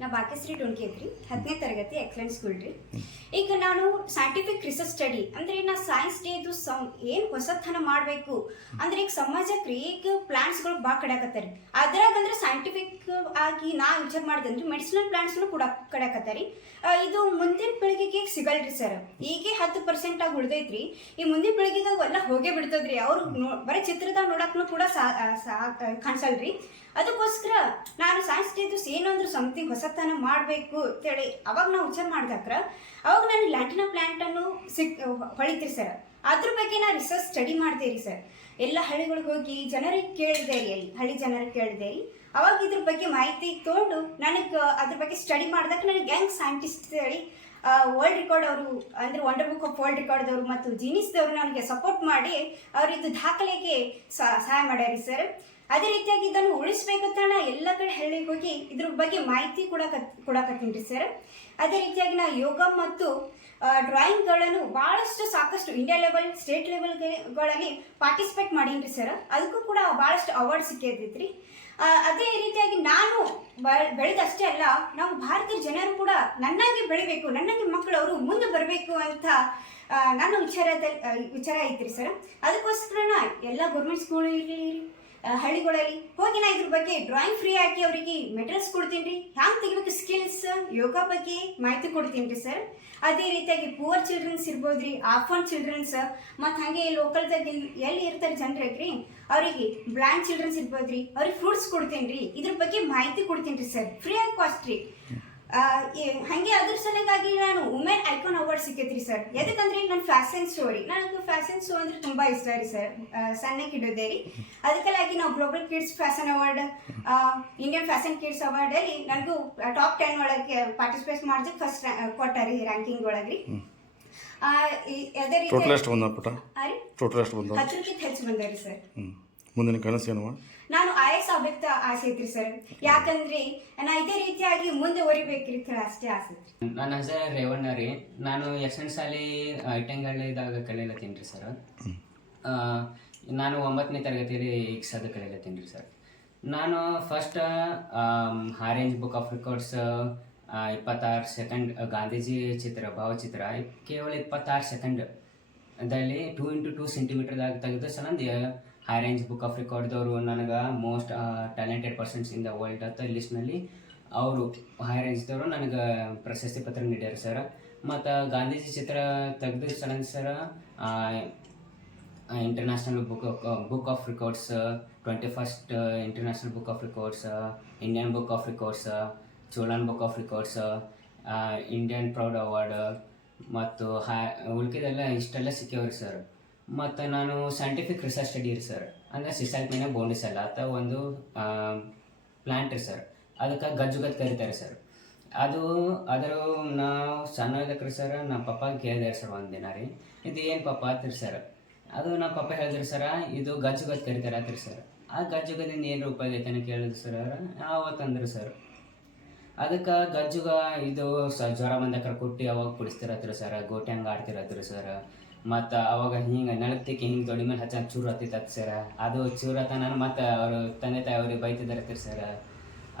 ನಾ ಭಾಗ್ಯಶ್ರೀ ಐತ್ರಿ ಹತ್ತನೇ ತರಗತಿ ಎಕ್ಸಲೆಂಟ್ ಸ್ಕೂಲ್ ರೀ. ಈಗ ನಾನು ಸೈಂಟಿಫಿಕ್ ರಿಸರ್ಚ್ ಸ್ಟಡಿ ಅಂದ್ರೆ ನಾ ಸೈನ್ಸ್ ಡೇದು ಸಮ್ ಏನು ಹೊಸತನ ಮಾಡಬೇಕು? ಅಂದ್ರೆ ಈಗ ಸಮಾಜಕ್ಕೆ ಈಗ ಪ್ಲಾಂಟ್ಸ್ಗಳು ಭಾಳ ಕಡಾಕತ್ತಾರಿ. ಅದ್ರಾಗ ಅಂದ್ರೆ ಸೈಂಟಿಫಿಕ್ ಆಗಿ ನಾ ವಿಚಾರ ಮಾಡಿದೆ ಅಂದ್ರೆ ಮೆಡಿಸಿನಲ್ಗಳು ಕೂಡ ಕಡಾಕತ್ತಾರಿ. ಇದು ಮುಂದಿನ ಪೀಳಿಗೆಗೆ ಸಿಗಲ್ರಿ ಸರ್ ಈಗೇ ಹತ್ತು ಪರ್ಸೆಂಟ್ ಆಗಿ ಉಳಿದೈತ್ರಿ. ಈ ಮುಂದಿನ ಪೀಳಿಗೆಗೆ ಎಲ್ಲ ಹೋಗೇ ಬಿಡ್ತದ್ರಿ. ಅವ್ರು ಬರೀ ಚಿತ್ರದಾಗ ನೋಡಕ್ನು ಕೂಡ ಸಾ ಕಾಣಿಸಲ್ರಿ. ಅದಕ್ಕೋಸ್ಕರ ನಾನು ಸೈನ್ಸ್ ಡೇದು ಏನು ಅಂದ್ರೆ ಸಮಥಿಂಗ್ ಹೊಸತನ ಮಾಡಬೇಕು ಅಂತೇಳಿ ಅವಾಗ ನಾವು ವಿಚಾರ ಮಾಡಿದಾಕ್ರ, ಅವಾಗ ನಾನು ಲ್ಯಾಟಿನ ಪ್ಲಾಂಟ್ ಅನ್ನು ಸಿಕ್, ಹೊಳಿತೀರಿ ಸರ್ ಅದ್ರ ಬಗ್ಗೆ ನಾನು ರಿಸರ್ಚ್ ಸ್ಟಡಿ ಮಾಡ್ತೀರಿ ಸರ್ ಎಲ್ಲ ಹಳ್ಳಿಗಳಿಗೆ ಹೋಗಿ ಜನರಿಗೆ ಕೇಳಿದೆ ರೀ ಅಲ್ಲಿ, ಹಳ್ಳಿ ಜನರಿಗೆ ಕೇಳಿದೆ ರೀ ಅವಾಗ ಇದ್ರ ಬಗ್ಗೆ ಮಾಹಿತಿ ತೊಗೊಂಡು ನನಗೆ, ಅದ್ರ ಬಗ್ಗೆ ಸ್ಟಡಿ ಮಾಡಿದಾಗ ನನಗೆ ಯಂಗ್ ಸೈಂಟಿಸ್ಟ್ ಹೇಳಿ ವರ್ಲ್ಡ್ ರೆಕಾರ್ಡ್ ಅವರು, ಅಂದ್ರೆ ವಂಡರ್ ಬುಕ್ ಆಫ್ ವರ್ಲ್ಡ್ ರೆಕಾರ್ಡ್ದವರು ಮತ್ತು ಜೀನಿಸ್ದವರು ನನಗೆ ಸಪೋರ್ಟ್ ಮಾಡಿ ಅವರಿದು ದಾಖಲೆಗೆ ಸಹ- ಸಹಾಯ ಮಾಡ್ಯಾರಿ ಸರ್ ಅದೇ ರೀತಿಯಾಗಿ ಇದನ್ನು ಉಳಿಸ್ಬೇಕು ತಾಣ ಎಲ್ಲ ಕಡೆ ಹಳ್ಳಿಗೆ ಹೋಗಿ ಇದ್ರ ಬಗ್ಗೆ ಮಾಹಿತಿ ಕೂಡ ಕೊಡಕತ್ತೀನಿ ರೀ ಸರ್ ಅದೇ ರೀತಿಯಾಗಿ ನಾವು ಯೋಗ ಮತ್ತು ಡ್ರಾಯಿಂಗ್ಗಳನ್ನು ಭಾಳಷ್ಟು ಸಾಕಷ್ಟು ಇಂಡಿಯಾ ಲೆವೆಲ್ ಸ್ಟೇಟ್ ಲೆವೆಲ್ಗಳಲ್ಲಿ ಪಾರ್ಟಿಸಿಪೇಟ್ ಮಾಡೀನಿ ಸರ್ ಅದಕ್ಕೂ ಕೂಡ ಭಾಳಷ್ಟು ಅವಾರ್ಡ್ ಸಿಕ್ಕಿರ್ತೈತ್ರಿ. ಆ, ಅದೇ ರೀತಿಯಾಗಿ ನಾನು ಬೆಳೆದಷ್ಟೇ ಅಲ್ಲ ನಾವು ಭಾರತೀಯ ಜನರು ಕೂಡ ನನ್ನಾಗಿ ಬೆಳಿಬೇಕು ನನ್ನಾಗಿ ಮಕ್ಕಳು ಅವರು ಮುಂದೆ ಬರಬೇಕು ಅಂತ ನನ್ನ ವಿಚಾರದಲ್ಲಿ ವಿಚಾರ ಐತ್ರಿ ಸರ್ ಅದಕ್ಕೋಸ್ಕರ ಎಲ್ಲ ಗೌರ್ಮೆಂಟ್ ಸ್ಕೂಲ್ ಇರಲಿ ಹಳ್ಳಿಗಳಲ್ಲಿ ಹೋಗಿ ನಾ ಇದ್ರ ಬಗ್ಗೆ ಡ್ರಾಯಿಂಗ್ ಫ್ರೀ ಆಗಿ ಅವರಿಗೆ ಮೆಟೀರಿಯಲ್ಸ್ ಕೊಡ್ತೀನಿ ರೀ. ಹ್ಯಾಂಗೆ ತೆಗಿಬೇಕು ಸ್ಕಿಲ್ಸ್ ಯೋಗ ಬಗ್ಗೆ ಮಾಹಿತಿ ಕೊಡ್ತೀನಿ ರೀ ಸರ್ ಅದೇ ರೀತಿಯಾಗಿ ಪೂವರ್ ಚಿಲ್ಡ್ರನ್ಸ್ ಇರ್ಬೋದು ರೀ ಆಫನ್ ಚಿಲ್ಡ್ರನ್ಸ್ ಮತ್ತು ಹಾಗೆ ಲೋಕಲ್ದಾಗ ಎಲ್ಲಿ ಇರ್ತಾರೆ ಜನರಿಗೆ ಅವರಿಗೆ ಬ್ಲೈಂಡ್ ಚಿಲ್ಡ್ರನ್ಸ್ ಇರ್ಬೋದು ರೀ, ಅವ್ರಿಗೆ ಫ್ರೂಟ್ಸ್ ಕೊಡ್ತೀನಿ ರೀ. ಇದ್ರ ಬಗ್ಗೆ ಮಾಹಿತಿ ಕೊಡ್ತೀನಿ ರೀ ಸರ್ ಫ್ರೀ ಆಗಿ ಕಾಸ್ಟ್ ರೀ ಹಂಗೆ ಅದ್ರ ಸಲುವಾಗಿ ನಾನು ವುಮೆನ್ ಐಕಾನ್ ಅವಾರ್ಡ್ ಸಿಕ್ಕೈತ್ರಿ ಸರ್ ಯಾಕಂದ್ರೆ ನನ್ನ ಫ್ಯಾಷನ್ ಶೋ ರೀ. ನನಗೆ ಫ್ಯಾಷನ್ ಶೋ ಅಂದ್ರೆ ತುಂಬಾ ಇಷ್ಟ ರೀ ಸರ್ ಸಣ್ಣಕ್ಕೆ ಇಡೋದೇ ರೀ. ಅದಕ್ಕಾಗಿ ನಾವು global kids fashion award Indian fashion kids award ಅಲ್ಲಿ ನನಗೂ ಟಾಪ್ ಟೆನ್ ಒಳಗೆ ಪಾರ್ಟಿಸಿಪೇಟ್ ಮಾಡಿದ್ರೆ ಫಸ್ಟ್ ಕೊಟ್ಟಾರಿ ರ್ಯಾಂಕಿಂಗ್ ಒಳಗ್ರಿ. ರೀ ಅದೇ ಟೋಟಲ್ ರೀತಿ ಎಷ್ಟು ಬಂದ ಪುಟ ರೀ? ಟೋಟಲ್ ಎಷ್ಟು ಬಂದ ಹತ್ತಕ್ಕಿಂತ ಹೆಚ್ಚು ಬಂದಾರಿ ಸರ್ ಮುಂದಿನ ಕನಸು ನಾನು ಐ ಎಸ್ ಆಗ್ಬೇಕ ಆಸೆ ಐತ್ರಿ ಸರ್ ಯಾಕಂದ್ರೆ ನಾ ಇದೇ ರೀತಿಯಾಗಿ ಮುಂದೆ ಒರಿಬೇಕ್ರಿ ಅಷ್ಟೇ ಆಸೆ ನನ್ನ ಹೆಸರು ರೇವಣ್ಣ ರೀ. ನಾನು ಯಶವಂತ ಶಾಲೆ ಐಟಂಗಳ್ಳಿದಾಗ ಕಲಿಯಲತ್ತೀನಿ ಸರ್ ನಾನು ಒಂಬತ್ತನೇ ತರಗತಿಯಲ್ಲಿ ಈಗ ಕಲಿಯಲತ್ತೀನಿ ರೀ ಸರ್ ನಾನು first high range book of records ಇಪ್ಪತ್ತಾರು ಸೆಕೆಂಡ್ ಗಾಂಧೀಜಿ ಚಿತ್ರ, ಭಾವಚಿತ್ರ, ಕೇವಲ ಇಪ್ಪತ್ತಾರು ಸೆಕೆಂಡ್ ದಲ್ಲಿ ಟೂ ಇಂಟು ಟೂ ಸೆಂಟಿಮೀಟರ್ದಾಗ ತೆಗೆದು ಸಲಂದ ಹೈ ರೇಂಜ್ ಬುಕ್ ಆಫ್ ರೆಕಾರ್ಡ್ದವರು ನನಗೆ most talented persons in the world ಅಂತ ಲಿಸ್ಟ್ನಲ್ಲಿ ಅವರು ಹೈ ರೇಂಜ್ದವರು ನನಗೆ ಪ್ರಶಸ್ತಿ ಪತ್ರ ನೀಡ್ಯಾರ ಸರ್ ಮತ್ತು ಗಾಂಧೀಜಿ ಚಿತ್ರ ತೆಗೆದ ಸಲಂದ sir international book book of records twenty first international book of records Indian book of records Cholan book of records Indian proud award ಮತ್ತು ಹಾ ಉಳ್ಕಿದೆಲ್ಲ ಇಷ್ಟೆಲ್ಲ ಸಿಕ್ಕಿವ್ರಿ ಸರ್ ಮತ್ತು ನಾನು ಸೈಂಟಿಫಿಕ್ ರಿಸರ್ಚ್ ಸ್ಟಡಿ ರೀ ಸರ್ ಅಂದರೆ ಸಿಸಾಲ್ಮಿನ ಬೋನಿಸ್ ಅಲ್ಲ ಅಥವಾ ಒಂದು ಪ್ಲ್ಯಾಂಟ್ ರೀ ಸರ್ ಅದಕ್ಕೆ ಗಜ್ಜು ಕರಿತಾರೆ ಸರ್ ಅದು, ಅದರ ನಾವು ಸಣ್ಣದಕ್ಕೆ ಸರ್ ನಮ್ಮ ಪಪ್ಪ ಕೇಳಿದೆ ಸರ್ ಒಂದು ದಿನ ರೀ. ಇದು ಏನು ಪಪ್ಪ ಆತ್ರಿ ಸರ್ ಅದು ನಮ್ಮ ಪಪ್ಪ ಹೇಳಿದ್ರಿ ಸರ ಇದು ಗಜ್ಜು ಕರಿತಾರೆ ಆತ್ರಿ ಸರ್ ಆ ಗಜ್ಜು ಗದ್ದಿಂದ ಏನು ರೂಪಾಯಿ ಐತೆ ಕೇಳಿದ್ರು ಸರ್ ಅವತ್ತಂದ್ರು ಸರ್ ಅದಕ್ಕೆ ಗಜ್ಜುಗ ಇದು ಸ, ಜ್ವರ ಬಂದಕ್ರ ಕುಟ್ಟಿ ಅವಾಗ ಕುಡಿಸ್ತಿರತ್ರಿ ಸರ್ ಗೋಟಿ ಹಂಗೆ ಆಡ್ತಿರತ್ರಿ ಸರ್ ಮತ್ತು ಅವಾಗ ಹಿಂಗೆ ನಳಕ್ತಿಕ್ಕೆ ಹಿಂಗೆ ತೊಡಿ ಮೇಲೆ ಹಚ್ಚ ಚೂರು ಹತ್ತಿತ್ತತ್ ಸರ್ ಅದು ಚೂರು ನಾನು ಮತ್ತು ಅವರು ತಂದೆ ತಾಯಿ ಅವ್ರಿಗೆ ಬೈತಿದ್ದಾರತ್ರಿ ಸರ್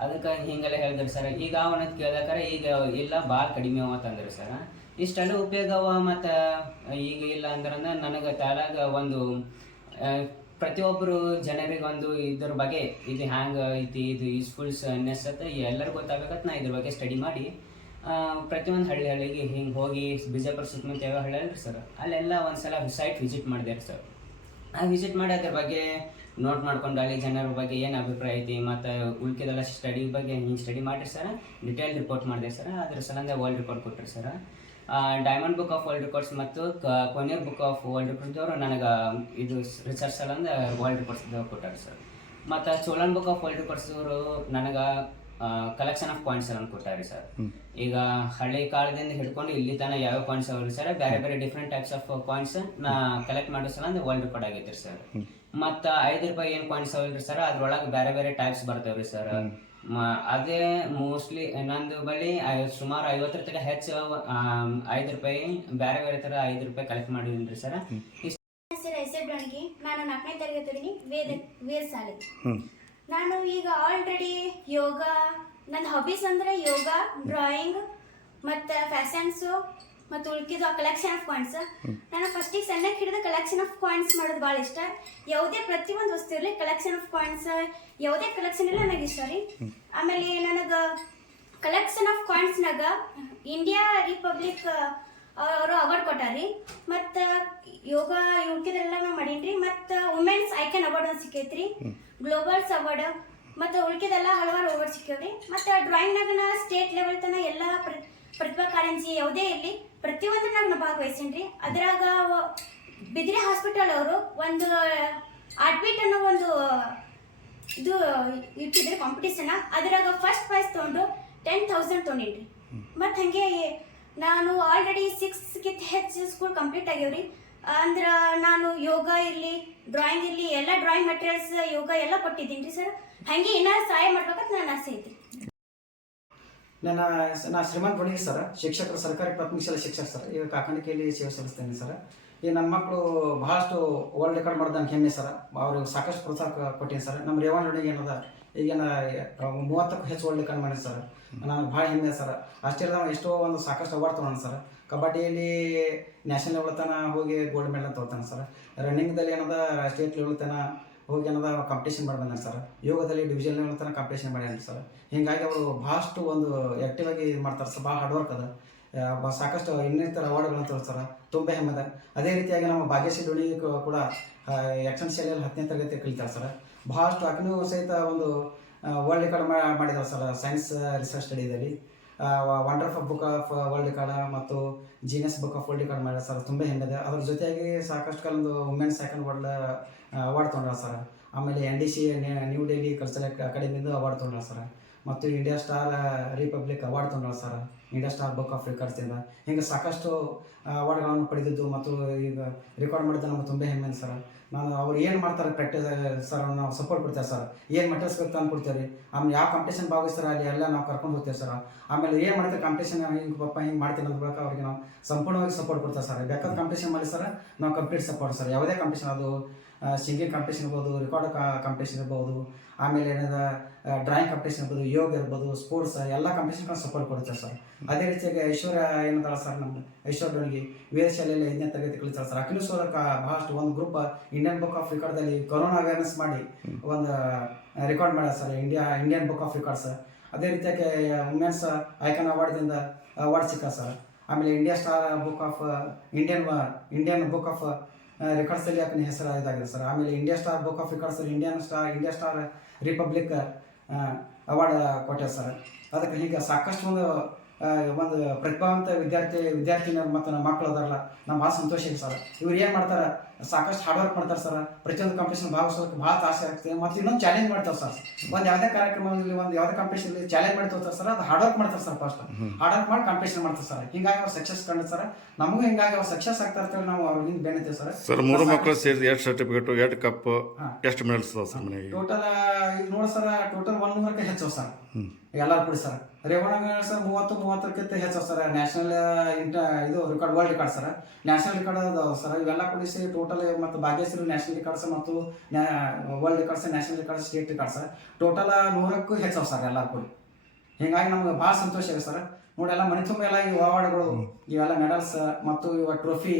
ಅದಕ್ಕೆ ಹಿಂಗೆಲ್ಲ ಹೇಳಿದ್ರು ಸರ್ ಈಗ ಅವನಂತ ಕೇಳ್ದಾಕರ ಈಗ ಇಲ್ಲ ಭಾಳ ಕಡಿಮೆ ಅವ ತಂದ್ರು ಸರ್ ಇಷ್ಟೆಲ್ಲ ಉಪಯೋಗ ಅವ ಮತ್ತು ಈಗ ಇಲ್ಲ ಅಂದ್ರೆ ನನಗೆ ತಾಳಾಗ ಒಂದು ಪ್ರತಿಯೊಬ್ಬರು ಜನರಿಗೆ ಒಂದು ಇದ್ರ ಬಗ್ಗೆ ಇದು ಹ್ಯಾಂಗೆ ಐತಿ, ಇದು ಯೂಸ್ಫುಲ್ಸ್ ಅನ್ನಿಸತ್ತೆ ಎಲ್ಲರಿಗೂ ಗೊತ್ತಾಗಬೇಕಂತ ನಾ ಇದ್ರ ಬಗ್ಗೆ ಸ್ಟಡಿ ಮಾಡಿ. ಪ್ರತಿಯೊಂದು ಹಳ್ಳಿ ಹಳ್ಳಿಗೆ ಹಿಂಗೆ ಹೋಗಿ ಬಿಜಾಪುರ ಸುತ್ತಮುತ್ತ ಯಾವ ಹಳ್ಳಿ ಅಲ್ರಿ ಸರ್ ಅಲ್ಲೆಲ್ಲ ಒಂದ್ಸಲ ಸೈಟ್ ವಿಸಿಟ್ ಮಾಡಿದೆ ಸರ್ ಆ ವಿಸಿಟ್ ಮಾಡಿ ಅದ್ರ ಬಗ್ಗೆ ನೋಟ್ ಮಾಡ್ಕೊಂಡು ಅಲ್ಲಿ ಜನರ ಬಗ್ಗೆ ಏನು ಅಭಿಪ್ರಾಯ ಐತಿ, ಮತ್ತು ಉಳ್ಕಿದೆಲ್ಲ ಸ್ಟಡಿ ಬಗ್ಗೆ ಹಿಂಗೆ ಸ್ಟಡಿ ಮಾಡಿರಿ ಸರ್ ಡಿಟೇಲ್ ರಿಪೋರ್ಟ್ ಮಾಡಿದೆ ಸರ್ ಅದ್ರ ಸಲಂದ ವರ್ಲ್ಡ್ ರಿಪೋರ್ಟ್ ಕೊಟ್ಟರು sir diamond book of world records ಮತ್ತು ಕೊನಿಯರ್ ಬುಕ್ ಆಫ್ ವರ್ಲ್ಡ್ ರೆಕಾರ್ಡ್ಸ್ದವರು ನನಗೆ ಇದು ರಿಸರ್ಚ್ ಸಲಂದ ವರ್ಲ್ಡ್ ರೆಕಾರ್ಡ್ಸ್ ಕೊಟ್ಟಾರೆ ಸರ್ ಮತ್ತು ಚೋಲನ್ ಬುಕ್ ಆಫ್ ವರ್ಲ್ಡ್ ರೆಕಾರ್ಡ್ಸ್ದವರು ನನಗೆ ಕಲೆಕ್ಷನ್ ಆಫ್ ಪಾಯಿಂಟ್ಸ್ ಅನ್ನು ಕೊಟ್ಟಾರೆ ಸರ್ ಈಗ ಹಳೆ ಕಾಲದಿಂದ ಹಿಡ್ಕೊಂಡು ಇಲ್ಲಿ ತನಕ ಯಾವ ಪಾಯಿಂಟ್ಸ್ ಅವ್ರಿ ಸರ್ ಬೇರೆ ಬೇರೆ ಡಿಫ್ರೆಂಟ್ ಟೈಪ್ಸ್ ಆಫ್ ಪಾಯಿಂಟ್ಸ್ ನಾ ಕಲೆಕ್ಟ್ ಮಾಡೋ ಸಲ ಅಂದ್ರೆ ವರ್ಲ್ಡ್ ರೆಕಾರ್ಡ್ ಆಗೈತ್ರಿ ಸರ್ ಮತ್ತ ಐದು ರೂಪಾಯಿ ಏನ್ ಪಾಯಿಂಟ್ಸ್ ಅವಲ್ರಿ ಸರ್ ಅದ್ರೊಳಗೆ ಬೇರೆ ಬೇರೆ ಟೈಪ್ಸ್ ಬರ್ತಾವ್ರಿ ಸರ್ ಅದೇ ಮೋಸ್ಟ್ಲಿ ನಂದು ಬಳಿ ಐ- ಸುಮಾರು ಐವತ್ತರ ತನಕ ಹೆಚ್ಚು ಐದು ರೂಪಾಯಿ ಬೇರೆ ಬೇರೆ ತರ ಐದು ರೂಪಾಯಿ ಕಲೆಕ್ಟ್ ಮಾಡಿದ್ರಿ ಸರ್ ನಾನು ನಾಲ್ಕನೇ ತರಗತಿ ವೇದ ವೇದ ಹ್ಞೂ ನಾನು ಈಗ ಆಲ್ರೆಡಿ ಯೋಗ ನನ್ನ ಹಾಬೀಸ್ ಅಂದರೆ ಯೋಗ ಡ್ರಾಯಿಂಗ್ ಮತ್ತು ಫ್ಯಾಷನ್ಸು ಮತ್ತು ಉಳ್ಕಿದ್ದು ಕಲೆಕ್ಷನ್ ಆಫ್ ಕಾಯಿನ್ಸ್ ನಾನು ಫಸ್ಟಿಗೆ ಸಣ್ಣಕ್ಕೆ ಹಿಡಿದು ಕಲೆಕ್ಷನ್ ಆಫ್ ಕಾಯಿನ್ಸ್ ಮಾಡೋದು ಭಾಳ ಇಷ್ಟ. ಯಾವುದೇ ಪ್ರತಿಯೊಂದು ವಸ್ತು ಇರಲಿ ಕಲೆಕ್ಷನ್ ಆಫ್ ಕಾಯಿನ್ಸ್ ಯಾವುದೇ ಕಲೆಕ್ಷನ್ ಇಲ್ಲ ನನಗೆ ಇಷ್ಟ ರೀ. ಆಮೇಲೆ ನನಗೆ ಕಲೆಕ್ಷನ್ ಆಫ್ ಕಾಯಿನ್ಸ್ನಾಗ ಇಂಡಿಯಾ ರಿಪಬ್ಲಿಕ್ ಅವರು ಅವಾರ್ಡ್ ಕೊಟ್ಟಾರಿ. ಮತ್ತು ಯೋಗ ಉಳ್ಕಿದ್ರೆಲ್ಲ ನಾವು ಮಾಡೀನಿ ರೀ ಮತ್ತು ವುಮೆನ್ಸ್ ಐಕನ್ ಅವಾರ್ಡ್ ಒಂದು ಸಿಕ್ಕೈತ್ರಿ. ಗ್ಲೋಬಲ್ಸ್ ಅವಾರ್ಡ್ ಮತ್ತು ಉಳ್ಕಿದೆಲ್ಲ ಹಲವಾರು ಅವಾರ್ಡ್ ಸಿಕ್ಕವ್ರಿ ಮತ್ತು ಡ್ರಾಯಿಂಗ್ನಾಗ ಸ್ಟೇಟ್ ಲೆವೆಲ್ ತನ ಎಲ್ಲ ಪ್ರ- ಪ್ರತಿಭಾ ಕಾರಂಜಿ ಯಾವುದೇ ಇರಲಿ ಪ್ರತಿಯೊಂದ್ರಾಗ ನಾ ಭಾಗವಹಿಸೀನಿ ರೀ ಅದ್ರಾಗ ಬಿದ್ರಿ ಹಾಸ್ಪಿಟಲ್ ಅವರು ಒಂದು ಅಡ್ಮಿಟ್ ಅನ್ನೋ ಒಂದು ಇದು ಇಟ್ಟಿದ್ರು ಕಾಂಪಿಟೇಷನ್ ಅದ್ರಾಗ ಫಸ್ಟ್ ಪ್ರೈಸ್ ತೊಗೊಂಡು ಟೆನ್ ತೌಸಂಡ್ ತೊಗೊಂಡಿನ್ರಿ. ಮತ್ತು ಹಾಗೆ ನಾನು ಆಲ್ರೆಡಿ ಸಿಕ್ಸ್ಕಿಂತ ಹೆಚ್ಚು ಸ್ಕೂಲ್ ಕಂಪ್ಲೀಟ್ ಆಗ್ಯಾವ್ರಿ. ಅಂದ್ರೆ ನಾನು ಯೋಗ ಇರಲಿ ಡ್ರಾಯಿಂಗ್ ಇರಲಿ, ಎಲ್ಲ ಡ್ರಾಯಿಂಗ್ ಮಟೀರಿಯಲ್ಸ್ ಯೋಗ ಎಲ್ಲ ಕೊಟ್ಟಿದ್ದೀನಿ ರೀ ಸರ್ ಹಾಗೆ ಇನ್ನೂ ಸಹಾಯ ಮಾಡ್ಬೇಕಂತ ನನ್ನ ಆಸೆ ಐತಿ. ನನ್ನ ನಾ ಶ್ರೀಮಂತ್ ಬಣಿ ಸರ್ ಶಿಕ್ಷಕರು, ಸರ್ಕಾರಿ ಪ್ರಾಥಮಿಕ ಶಾಲೆ ಶಿಕ್ಷಕ ಸರ್ ಈಗ ಕಾಕಣಿಕೆಯಲ್ಲಿ ಸೇವೆ ಸಲ್ಲಿಸ್ತೇನೆ ಸರ್ ಈ ನಮ್ಮ ಮಕ್ಕಳು ಬಹಳಷ್ಟು ವರ್ಲ್ಡ್ ರೆಕಾರ್ಡ್ ಮಾಡ್ದ ಹೆಮ್ಮೆ ಸರ್ ಅವ್ರಿಗೆ ಸಾಕಷ್ಟು ಪ್ರೋತ್ಸಾಹ ಕೊಟ್ಟೀನಿ ಸರ್ ನಮ್ಮ ರೇವಣ್ಣ ಏನದ ಈಗಿನ ಮೂವತ್ತಕ್ಕೂ ಹೆಚ್ಚು ವರ್ಲ್ಡ್ ರೆಕಾರ್ಡ್ ಮಾಡಿದೆ ಸರ್ ನನಗೆ ಭಾಳ ಹೆಮ್ಮೆ ಸರ್. ಆಶ್ಚರ್ಯದ ಎಷ್ಟೋ ಒಂದು ಸಾಕಷ್ಟು ಅವಾರ್ಡ್ ತೊಗೊಂಡು ಸರ್. ಕಬಡ್ಡಿಯಲ್ಲಿ ನ್ಯಾಷನಲ್ ಲೆವೆಲ್ ತನಕ ಹೋಗಿ ಗೋಲ್ಡ್ ಮೆಡಲ್ ತೊಗೊತಾನೆ ಸರ್. ರನ್ನಿಂಗ್ದಲ್ಲಿ ಏನದ ಸ್ಟೇಟ್ ಲೆವೆಲ್ ತನಕ ಹೋಗಿ ಏನದ ಕಾಂಪಿಟೇಷನ್ ಮಾಡಿ ಸರ್. ಯೋಗದಲ್ಲಿ ಡಿವಿಷನ್ ಲೆವೆಲ್ ತನಕ ಕಾಂಪಿಟೇಷನ್ ಮಾಡ್ಯಾನ ಸರ್. ಹಿಂಗಾಗಿ ಅವರು ಭಾಳಷ್ಟು ಒಂದು ಆ್ಯಕ್ಟಿವ್ ಆಗಿ ಇದು ಮಾಡ್ತಾರೆ ಸರ್. ಭಾಳ ಹಾರ್ಡ್ ವರ್ಕ್ ಅದ. ಸಾಕಷ್ಟು ಇನ್ನಿತರ ಅವಾರ್ಡ್ಗಳನ್ನು ತೋರಿಸ್ತಾರೆ. ತುಂಬ ಹೆಮ್ಮದ ಅದೇ. ರೀತಿಯಾಗಿ ನಮ್ಮ ಭಾಗ್ಯಶ್ರೀ ಡೋಣಿ ಕೂಡ ಎಕ್ಸನ್ ಶೈಲಿಯಲ್ಲಿ ಹತ್ತನೇ ತರಗತಿ ಕಲಿತಾರೆ ಸರ್. ಭಾಳಷ್ಟು ಅಗ್ನಿ ಸಹಿತ ಒಂದು ವರ್ಲ್ಡ್ ರೆಕಾರ್ಡ್ ಮಾಡಿದ್ದಾರೆ sir science research ಸ್ಟಡಿದಲ್ಲಿ wonderful book of world record ಮತ್ತು genius book of world record ಮಾಡ್ಯಾರ ಸರ್, ತುಂಬ ಹೆಮ್ಮೆದೆ ಅದ್ರ ಜೊತೆಯಾಗಿ ಸಾಕಷ್ಟು ಕಾಲೊಂದು ವುಮೆನ್ ಸೆಕೆಂಡ್ ವರ್ಲ್ಡ್ ಅವಾರ್ಡ್ ತೊಗೊಂಡ್ರ ಸರ್. ಆಮೇಲೆ N D C New Delhi cultural ಅಕಾಡೆಮಿಂದು award ತೊಗೊಂಡ್ರ ಸರ್. ಮತ್ತು ಇಂಡಿಯಾ ಸ್ಟಾರ್ ರಿಪಬ್ಲಿಕ್ ಅವಾರ್ಡ್ ತೊಗೊಂಡ್ರ sir India star book of ರೆಕಾರ್ಡ್ಸಿಂದ ಹಿಂಗೆ ಸಾಕಷ್ಟು ಅವಾರ್ಡ್ಗಳನ್ನು ಪಡೆದಿದ್ದು ಮತ್ತು ಈಗ ರೆಕಾರ್ಡ್ ಮಾಡಿದ ನಮ್ಗೆ ತುಂಬ ಹೆಮ್ಮೆ ಸರ್ ನಾನು ಅವ್ರು ಏನು ಮಾಡ್ತಾರೆ ಪ್ರಾಕ್ಟೀಸ್ ಸರ್ ನಾವು ಸಪೋರ್ಟ್ ಕೊಡ್ತೇವೆ ಸರ್ ಏನು ಮೆಟಲ್ಸ್ ಬೇಕು ತಂದು ಕೊಡ್ತೇವೆ. ರೀ ಆಮೇಲೆ ಯಾವ ಕಾಂಪಿಟೇಷನ್ ಭಾಗವಹಿಸ್ತಾರೆ ಅಲ್ಲಿ ಎಲ್ಲ ನಾವು ಕರ್ಕೊಂಡು ಹೋಗ್ತೇವೆ ಸರ್ ಆಮೇಲೆ ಏನು ಮಾಡ್ತಾರೆ ಕಾಂಪಿಟೇಷನ್ ಹಿಂಗೆ ಪಪ್ಪ ಹಿಂಗೆ ಮಾಡ್ತೀನಿ ಅಂತ ಬೇಕಾ ಅವ್ರಿಗೆ ನಾವು ಸಂಪೂರ್ಣವಾಗಿ ಸಪೋರ್ಟ್ ಕೊಡ್ತೇವೆ ಸರ್ ಬೇಕಾದ ಕಾಂಪಿಟೇಷನ್ ಮಾಡಿ ಸರ್ ನಾವು ಕಂಪ್ಲೀಟ್ ಸಪೋರ್ಟ್ ಸರ್ ಯಾವುದೇ ಕಾಂಪಿಟೇಷನ್ ಅದು ಸಿಂಗಿಂಗ್ ಕಾಂಪಿಟೇಷನ್ ಇರ್ಬೋದು ರೆಕಾರ್ಡ್ ಕಾಂಪಿಟೇಷನ್ ಇರ್ಬೋದು, ಆಮೇಲೆ ಏನದ ಡ್ರಾಯಿಂಗ್ ಕಾಂಪಿಟೇಷನ್ ಇರ್ಬೋದು ಯೋಗ ಇರ್ಬೋದು ಸ್ಪೋರ್ಟ್ಸ್ ಎಲ್ಲ ಕಾಂಪಿಟೇಷನ್ ಸಪೋರ್ಟ್ ಕೊಡುತ್ತೆ ಸರ್ ಅದೇ ರೀತಿಯಾಗಿ ಐಶ್ವರ್ಯ ಏನದಾಳ ಸರ್ ನಮ್ಮ ವೇದ ಶಾಲೆಯಲ್ಲಿ ಐದನೇ ತರಗತಿ ಕಳಿಸ್ತಾರೆ ಸರ್ ಅಖಿಲ ಸೋದಕ ಬಹಳಷ್ಟು ಒಂದು ಗ್ರೂಪ್ ಇಂಡಿಯನ್ ಬುಕ್ ಆಫ್ ರೆಕಾರ್ಡ್ದಲ್ಲಿ ಕೊರೋನಾ ಅವೇರ್ನೆಸ್ ಮಾಡಿ ಒಂದು ರೆಕಾರ್ಡ್ ಮಾಡ್ಯಾರ sir India Indian book of records ಅದೇ ರೀತಿಯಾಗಿ ವುಮೆನ್ಸ್ ಐಕಾನ್ ಅವಾರ್ಡ್ದಿಂದ ಅವಾರ್ಡ್ ಸಿಕ್ಕ ಸರ್ ಆಮೇಲೆ India star book of Indian Indian book of ರೆಕಾರ್ಡ್ಸಲ್ಲಿ ಆತನ ಹೆಸರು ಇದಾಗಿದೆ ಸರ್. ಆಮೇಲೆ India star book of records Indian star India star republic award ಕೊಟ್ಟಾರೆ sir. ಅದಕ್ಕೆ ಹೀಗೆ ಸಾಕಷ್ಟು ಒಂದು ಒಂದು ಪ್ರತಿಭಾವಂತ ವಿದ್ಯಾರ್ಥಿ ವಿದ್ಯಾರ್ಥಿನ ಮತ್ತು ನಮ್ಮ ಮಕ್ಕಳು ಅದಾರಲ್ಲ ನಮ್ಮ ಭಾಳ ಸಂತೋಷ ಇದೆ ಸರ್. ಇವ್ರು ಏನು ಮಾಡ್ತಾರೆ ಸಾಕಷ್ಟು ಹಾರ್ಡ್ ವರ್ಕ್ ಮಾಡ್ತಾರೆ ಸರ್. ಪ್ರತಿಯೊಂದು ಕಾಂಪಿಟೇಷನ್ ಭಾಗವಹಿಸೋದಕ್ಕೆ ಭಾಳ ಆಸೆ ಆಗ್ತದೆ ಮತ್ತು ಇನ್ನೊಂದು ಚಾಲೆಂಜ್ ಮಾಡ್ತಾರೆ ಸರ್. ಒಂದು ಯಾವುದೇ ಕಾರ್ಯಕ್ರಮದಲ್ಲಿ ಒಂದು ಯಾವುದೇ ಕಾಂಪಿಟೇಷನ್ ಚಾಲೆಂಜ್ ಮಾಡಿ ತೋರ್ತಾರೆ ಸರ್ ಅದು ಹಾರ್ಡ್ ವರ್ಕ್ ಮಾಡ್ತಾರೆ ಸರ್ ಫಸ್ಟ್ ಹಾರ್ಡ್ ವರ್ಕ್ ಮಾಡಿ ಕಾಂಪಿಟೇಷನ್ ಮಾಡ್ತಾರೆ ಸರ್. ಹಿಂಗಾಗಿ ಅವ್ರು ಸಕ್ಸಸ್ ಕಂಡು ಸರ್ ನಮಗೂ ಹಿಂಗಾಗಿ ಅವ್ರು ಸಕ್ಸಸ್ ಆಗ್ತಾ ಇರ್ತೇವೆ ನಾವು ಅವ್ರಿಂದ ಬೆಣ್ಣಿದ್ದೇವೆ ಸರ್. ಸರ್ ಮೂರು ಮಕ್ಕಳು ಸೇರಿ ಎರಡು ಸರ್ಟಿಫಿಕೇಟು ಎರಡು ಕಪ್. ಎಷ್ಟು ಮೆಡಲ್ಸ್ ಸರ್ ಟೋಟಲ್ ಈಗ ನೋಡಿ ಸರ್ ಟೋಟಲ್ ಒನ್ ನೂರಕ್ಕೆ ಹೆಚ್ಚು ಸರ್. ಎಲ್ಲರೂ ಕೂಡ ಸರ್, ರೇವಣ್ಣ ಸರ್ ಮೂವತ್ತು, ಮೂವತ್ತಕ್ಕಿಂತ ಹೆಚ್ಚು ಸರ್ ನ್ಯಾಷನಲ್ ಇಂಟ, ಇದು record world record sir. National record ಅದಾವ ಸರ್, ಇವೆಲ್ಲ ಕೂಡಿಸಿ ಟೋಟಲ್ ಮತ್ತು ಭಾಗ್ಯಶ್ರೀ ನ್ಯಾಷನಲ್ ರೆಕಾರ್ಡ್ಸ್ ಮತ್ತು world records national records state records total ನೂರಕ್ಕೂ ಹೆಚ್ಚು ಸರ್ ಎಲ್ಲ ಕೂಡ. ಹೀಗಾಗಿ ನಮ್ಗೆ ಭಾಳ ಸಂತೋಷ ಇದೆ ಸರ್. ನೋಡಿ ಎಲ್ಲ ಮನೆ ತುಂಬ ಎಲ್ಲ ಈ ಅವಾರ್ಡ್ಗಳು ಇವೆಲ್ಲ ಮೆಡಲ್ಸ್ ಮತ್ತು ಇವಾಗ ಟ್ರೋಫಿ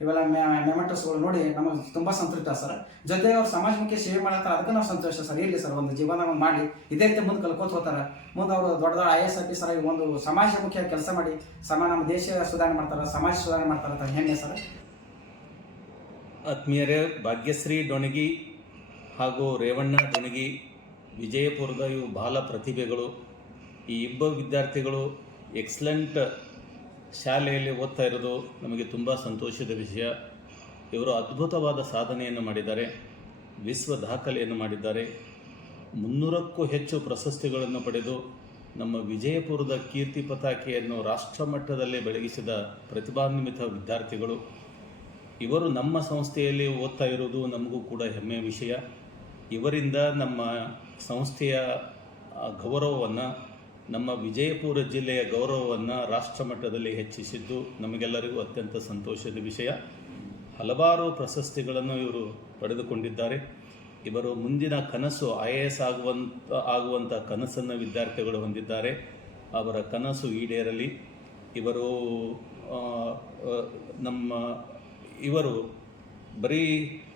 ಇವೆಲ್ಲ ಮೆಮೆಂಟೋಸ್ಗಳು ನೋಡಿ ನಮಗೆ ತುಂಬ ಸಂತೃಪ್ತ ಸರ್. ಜೊತೆ ಅವ್ರು ಸಮಾಜಮುಖಿ ಸೇವೆ ಮಾಡತ್ತಾರ, ಅದಕ್ಕೆ ನಾವು ಸಂತೋಷ ಸರ್. ಇರಲಿ ಸರ್, ಒಂದು ಜೀವನ ಮಾಡಿ ಇದೇ ರೀತಿ ಮುಂದೆ ಕಲ್ಕೋತ ಹೋಗ್ತಾರೆ. ಮುಂದೆ ಅವರು ದೊಡ್ಡ ಐ ಎಸ್ ಆಫೀಸರ್ ಆಗಿ ಒಂದು ಸಮಾಜಮುಖಿಯಾಗಿ ಕೆಲಸ ಮಾಡಿ, ಸಮ ನಮ್ಮ ದೇಶ ಸುಧಾರಣೆ ಮಾಡ್ತಾರೆ, ಸಮಾಜ ಸುಧಾರಣೆ ಮಾಡ್ತಾರೆ ಅಂತ ಹೆಮ್ಮೆ ಸರ್. ಆತ್ಮೀಯರೇ, ಭಾಗ್ಯಶ್ರೀ ಡೊಣಗಿ ಹಾಗೂ ರೇವಣ್ಣ ಡೊಣಗಿ, ವಿಜಯಪುರದ ಇವು ಬಾಲ ಪ್ರತಿಭೆಗಳು. ಈ ಇಬ್ಬರು ವಿದ್ಯಾರ್ಥಿಗಳು ಎಕ್ಸಲೆಂಟ್ ಶಾಲೆಯಲ್ಲಿ ಓದ್ತಾ ಇರೋದು ನಮಗೆ ತುಂಬ ಸಂತೋಷದ ವಿಷಯ. ಇವರು ಅದ್ಭುತವಾದ ಸಾಧನೆಯನ್ನು ಮಾಡಿದ್ದಾರೆ, ವಿಶ್ವ ದಾಖಲೆಯನ್ನು ಮಾಡಿದ್ದಾರೆ. ಮುನ್ನೂರಕ್ಕೂ ಹೆಚ್ಚು ಪ್ರಶಸ್ತಿಗಳನ್ನು ಪಡೆದು ನಮ್ಮ ವಿಜಯಪುರದ ಕೀರ್ತಿ ಪತಾಕೆಯನ್ನು ರಾಷ್ಟ್ರಮಟ್ಟದಲ್ಲಿ ಬೆಳಗಿಸಿದ ಪ್ರತಿಭಾನ್ವಿತ ವಿದ್ಯಾರ್ಥಿಗಳು. ಇವರು ನಮ್ಮ ಸಂಸ್ಥೆಯಲ್ಲಿ ಓದ್ತಾ ಇರೋದು ನಮಗೂ ಕೂಡ ಹೆಮ್ಮೆಯ ವಿಷಯ. ಇವರಿಂದ ನಮ್ಮ ಸಂಸ್ಥೆಯ ಗೌರವವನ್ನು ನಮ್ಮ ವಿಜಯಪುರ ಜಿಲ್ಲೆಯ ಗೌರವವನ್ನು ರಾಷ್ಟ್ರಮಟ್ಟದಲ್ಲಿ ಹೆಚ್ಚಿಸಿದ್ದು ನಮಗೆಲ್ಲರಿಗೂ ಅತ್ಯಂತ ಸಂತೋಷದ ವಿಷಯ. ಹಲವಾರು ಪ್ರಶಸ್ತಿಗಳನ್ನು ಇವರು ಪಡೆದುಕೊಂಡಿದ್ದಾರೆ. ಇವರು ಮುಂದಿನ ಕನಸು ಐ ಎ ಎಸ್ ಆಗುವಂತ ಆಗುವಂಥ ಕನಸನ್ನು ವಿದ್ಯಾರ್ಥಿಗಳು ಹೊಂದಿದ್ದಾರೆ. ಅವರ ಕನಸು ಈಡೇರಲಿ. ಇವರು ನಮ್ಮ, ಇವರು ಬರೀ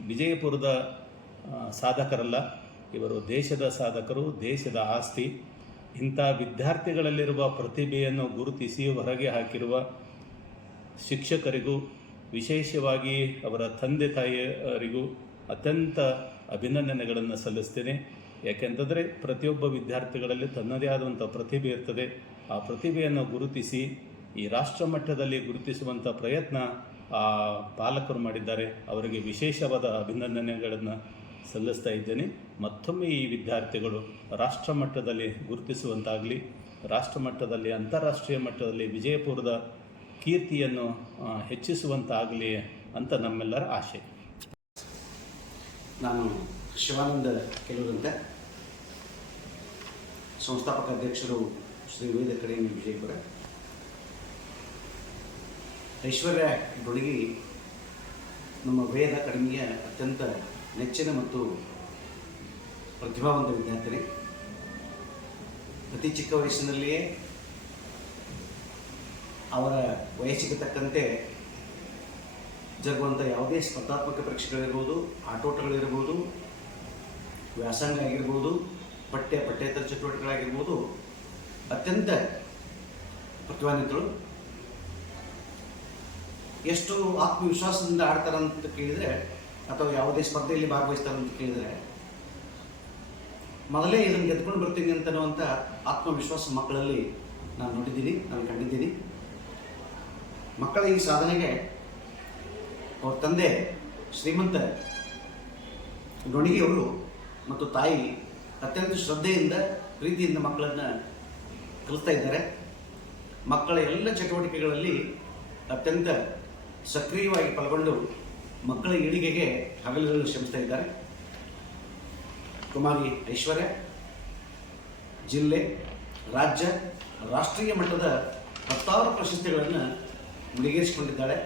ವಿಜಯಪುರದ ಸಾಧಕರಲ್ಲ. ಇವರು ದೇಶದ ಸಾಧಕರು, ದೇಶದ ಆಸ್ತಿ. ಇಂಥ ವಿದ್ಯಾರ್ಥಿಗಳಲ್ಲಿರುವ ಪ್ರತಿಭೆಯನ್ನು ಗುರುತಿಸಿ ಹೊರಗೆ ಹಾಕಿರುವ ಶಿಕ್ಷಕರಿಗೂ, ವಿಶೇಷವಾಗಿ ಅವರ ತಂದೆ ತಾಯಿಯರಿಗೂ ಅತ್ಯಂತ ಅಭಿನಂದನೆಗಳನ್ನು ಸಲ್ಲಿಸ್ತೇನೆ. ಯಾಕೆಂತಂದರೆ ಪ್ರತಿಯೊಬ್ಬ ವಿದ್ಯಾರ್ಥಿಗಳಲ್ಲಿ ತನ್ನದೇ ಆದಂಥ ಪ್ರತಿಭೆ ಇರ್ತದೆ. ಆ ಪ್ರತಿಭೆಯನ್ನು ಗುರುತಿಸಿ ಈ ರಾಷ್ಟ್ರ ಮಟ್ಟದಲ್ಲಿ ಗುರುತಿಸುವಂಥ ಪ್ರಯತ್ನ ಆ ಪಾಲಕರು ಮಾಡಿದ್ದಾರೆ. ಅವರಿಗೆ ವಿಶೇಷವಾದ ಅಭಿನಂದನೆಗಳನ್ನು ಸಲ್ಲಿಸ್ತಾ ಇದ್ದೇನೆ. ಮತ್ತೊಮ್ಮೆ ಈ ವಿದ್ಯಾರ್ಥಿಗಳು ರಾಷ್ಟ್ರ ಮಟ್ಟದಲ್ಲಿ ಗುರುತಿಸುವಂತಾಗಲಿ ರಾಷ್ಟ್ರ ಮಟ್ಟದಲ್ಲಿ ಅಂತಾರಾಷ್ಟ್ರೀಯ ಮಟ್ಟದಲ್ಲಿ ವಿಜಯಪುರದ ಕೀರ್ತಿಯನ್ನು ಹೆಚ್ಚಿಸುವಂತಾಗಲಿ ಅಂತ ನಮ್ಮೆಲ್ಲರ ಆಶೆ. ನಾನು ಶಿವಾನಂದ ಕೆಲವರಂತ. ಸಂಸ್ಥಾಪಕ ಅಧ್ಯಕ್ಷರು ಶ್ರೀ ವೇದ ಅಕಾಡೆಮಿ ವಿಜಯಪುರ. ಐಶ್ವರ್ಯ ಡೊಳಗಿ ನಮ್ಮ ವೇದ ಅಕಾಡೆಮಿಯ ಅತ್ಯಂತ ನೆಚ್ಚಿನ ಮತ್ತು ಪ್ರತಿಭಾವಂತ ವಿದ್ಯಾರ್ಥಿನಿ ಪ್ರತಿ ಚಿಕ್ಕ ವಯಸ್ಸಿನಲ್ಲಿಯೇ ಅವರ ವಯಸ್ಸಿಗೆ ತಕ್ಕಂತೆ ಜರುಗುವಂಥ ಯಾವುದೇ ಸ್ಪರ್ಧಾತ್ಮಕ ಪರೀಕ್ಷೆಗಳಿರ್ಬೋದು, ಆಟೋಟಗಳಿರ್ಬೋದು, ವ್ಯಾಸಂಗ ಆಗಿರ್ಬೋದು, ಪಠ್ಯ, ಪಠ್ಯೇತರ ಚಟುವಟಿಕೆಗಳಾಗಿರ್ಬೋದು, ಅತ್ಯಂತ ಪ್ರತಿಭಾನ್ವಿತರು ಎಷ್ಟು ಆತ್ಮವಿಶ್ವಾಸದಿಂದ ಆಡ್ತಾರಂತ ಕೇಳಿದರೆ ಅಥವಾ ಯಾವುದೇ ಸ್ಪರ್ಧೆಯಲ್ಲಿ ಅಂತ ಕೇಳಿದರೆ, ಮೊದಲೇ ಇದನ್ನು ಗೆದ್ಕೊಂಡು ಬರ್ತೀನಿ ಅಂತನ್ನುವಂಥ ಆತ್ಮವಿಶ್ವಾಸ ಮಕ್ಕಳಲ್ಲಿ ನಾನು ನೋಡಿದ್ದೀನಿ, ನಾನು ಕಂಡಿದ್ದೀನಿ. ಮಕ್ಕಳ ಈ ಸಾಧನೆಗೆ ಅವ್ರ ತಂದೆ ಶ್ರೀಮಂತ ಡೊಣಿಗೆಯವರು ಮತ್ತು ತಾಯಿ ಅತ್ಯಂತ ಶ್ರದ್ಧೆಯಿಂದ, ಪ್ರೀತಿಯಿಂದ ಮಕ್ಕಳನ್ನು ಕಲಿಸ್ತಾ ಇದ್ದಾರೆ. ಮಕ್ಕಳ ಎಲ್ಲ ಚಟುವಟಿಕೆಗಳಲ್ಲಿ ಅತ್ಯಂತ ಸಕ್ರಿಯವಾಗಿ ಪಾಲ್ಗೊಂಡು ಮಕ್ಕಳ ಏಳಿಗೆಗೆ ಹಗಲಿರಲು ಶ್ರಮಿಸ್ತಾ ಇದ್ದಾರೆ. ಕುಮಾರಿ ಐಶ್ವರ್ಯ, ಜಿಲ್ಲೆ, ರಾಜ್ಯ, ರಾಷ್ಟ್ರೀಯ ಮಟ್ಟದ ಹತ್ತಾರು ಪ್ರಶಸ್ತಿಗಳನ್ನು ಮುಡಿಗೇರಿಸಿಕೊಂಡಿದ್ದಾಳೆ.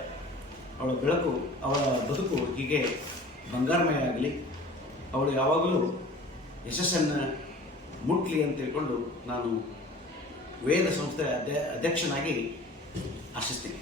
ಅವಳ ಬೆಳಕು, ಅವಳ ಬದುಕು ಹೀಗೆ ಬಂಗಾರಮಯ ಆಗಲಿ. ಅವಳು ಯಾವಾಗಲೂ ಯಶಸ್ಸನ್ನು ಮುಟ್ಲಿ ಅಂತ ತಿಳ್ಕೊಂಡು ನಾನು ವೇದ ಸಂಸ್ಥೆ ಅಧ್ಯ ಅಧ್ಯಕ್ಷನಾಗಿ ಆಶಿಸ್ತೀನಿ.